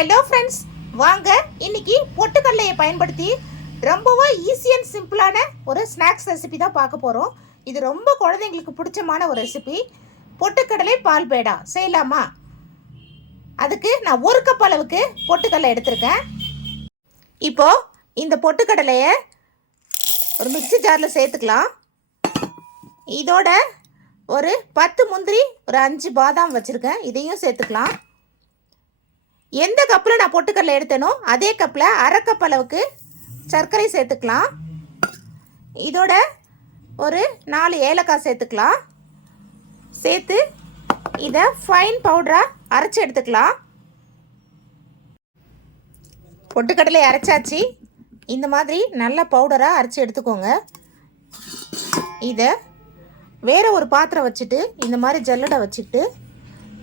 Hello friends, வாங்க இன்னைக்கு பொட்டுக்கடலையை பயன்படுத்தி ரொம்பவும் ஈஸி அண்ட் சிம்பிளான ஒரு ஸ்நாக்ஸ் ரெசிபி தான் பார்க்க போகிறோம். இது ரொம்ப குழந்தைங்களுக்கு பிடிச்சமான ஒரு ரெசிபி. பொட்டுக்கடலை பால் பேடா செய்யலாமா? அதுக்கு நான் 1 கப் அளவுக்கு பொட்டுக்கடலை எடுத்திருக்கேன். இப்போது இந்த பொட்டுக்கடலையை ஒரு மிக்ஸி ஜாரில் சேர்த்துக்கலாம். இதோட ஒரு 10 முந்திரி, ஒரு 5 பாதாம் வச்சுருக்கேன், இதையும் சேர்த்துக்கலாம். எந்த கப்பில் நான் பொட்டுக்கடலை எடுத்தேனோ அதே கப்பில் 1/2 கப் அளவுக்கு சர்க்கரை சேர்த்துக்கலாம். இதோட ஒரு 4 ஏலக்காய் சேர்த்துக்கலாம். சேர்த்து இதை ஃபைன் பவுடராக அரைச்சி எடுத்துக்கலாம். பொட்டுக்கடலை அரைச்சாச்சு. இந்த மாதிரி நல்ல பவுடராக அரைச்சி எடுத்துக்கோங்க. இதை வேறு ஒரு பாத்திரம் வச்சுட்டு இந்த மாதிரி ஜல்லடை வச்சுட்டு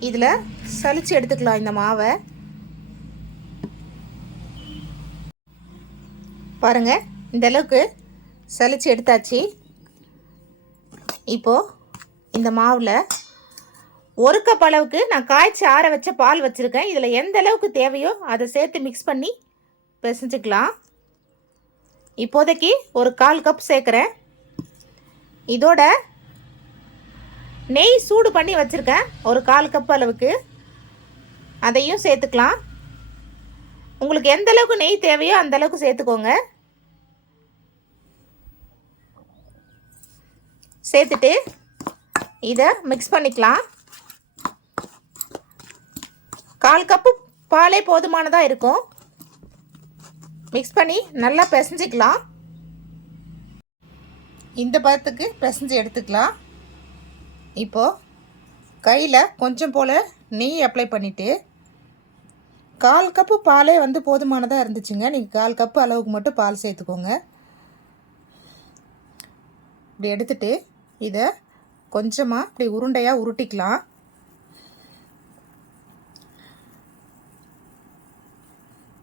இதில் சலிச்சு எடுத்துக்கலாம். இந்த மாவை பாருங்கள், இந்த அளவுக்கு சலிச்சு எடுத்தாச்சு. இப்போது இந்த மாவில் 1 கப் அளவுக்கு நான் காய்ச்சி ஆற வச்ச பால் வச்சுருக்கேன். இதில் எந்த அளவுக்கு தேவையோ அதை சேர்த்து மிக்ஸ் பண்ணி பிசைஞ்சிக்கலாம். இப்போதைக்கு ஒரு 1/4 கப் சேர்க்குறேன். இதோட நெய் சூடு பண்ணி வச்சுருக்கேன், ஒரு 1/4 கப் அளவுக்கு, அதையும் சேர்த்துக்கலாம். உங்களுக்கு எந்த அளவுக்கு நெய் தேவையோ அந்த அளவுக்கு சேர்த்துக்கோங்க. சேர்த்துட்டு இதை மிக்ஸ் பண்ணிக்கலாம். 1/4 கப்பு பாலே போதுமானதாக இருக்கும். மிக்ஸ் பண்ணி நல்லா பிசைஞ்சிக்கலாம். இந்த பதத்துக்கு பிசைஞ்சு எடுத்துக்கலாம். இப்போது கையில் கொஞ்சம் போல் நெய் அப்ளை பண்ணிவிட்டு 1/4 கப்பு பாலே போதுமானதாக இருந்துச்சுங்க. நீங்கள் 1/4 கப்பு அளவுக்கு மட்டும் பால் சேர்த்துக்கோங்க. இப்படி எடுத்துட்டு இதை கொஞ்சமாக இப்படி உருண்டையாக உருட்டிக்கலாம்.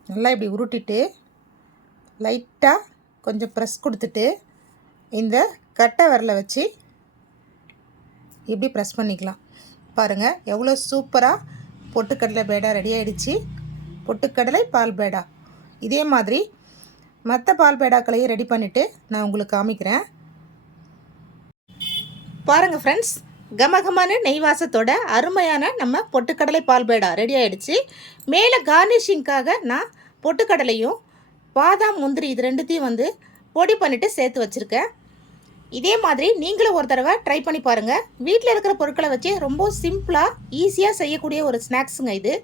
நல்லா இப்படி உருட்டிட்டு லைட்டாக கொஞ்சம் ப்ரெஸ் கொடுத்துட்டு இந்த கட்டை விரலை வச்சு இப்படி ப்ரெஸ் பண்ணிக்கலாம். பாருங்கள், எவ்வளோ சூப்பராக பொட்டுக்கடலை பேடா ரெடி ஆகிடுச்சு. பொட்டுக்கடலை பால் பேடா. இதே மாதிரி மற்ற பால் பேடாக்களையும் ரெடி பண்ணிவிட்டு நான் உங்களுக்கு காமிக்கிறேன். பாருங்கள் ஃப்ரெண்ட்ஸ், கமகமான நெய் வாசத்தோட அருமையான நம்ம பொட்டுக்கடலை பால் பேடா ரெடி ஆகிடுச்சு. மேலே கார்னிஷிங்காக நான் பொட்டுக்கடலையும் பாதாம் முந்திரி இது ரெண்டுத்தையும் பொடி பண்ணிவிட்டு சேர்த்து வச்சுருக்கேன். இதே மாதிரி நீங்களும் ஒரு தடவை ட்ரை பண்ணி பாருங்கள். வீட்டில் இருக்கிற பொருட்களை வச்சு ரொம்ப சிம்பிளாக ஈஸியாக செய்யக்கூடிய ஒரு ஸ்நாக்ஸுங்க. இது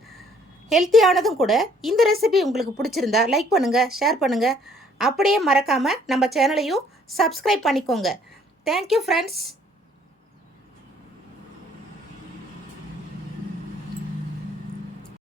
ஹெல்த்தியானதும் கூட. இந்த ரெசிபி உங்களுக்கு பிடிச்சிருந்தா லைக் பண்ணுங்கள், ஷேர் பண்ணுங்கள். அப்படியே மறக்காமல் நம்ம சேனலையும் சப்ஸ்கிரைப் பண்ணிக்கோங்க. Thank you friends.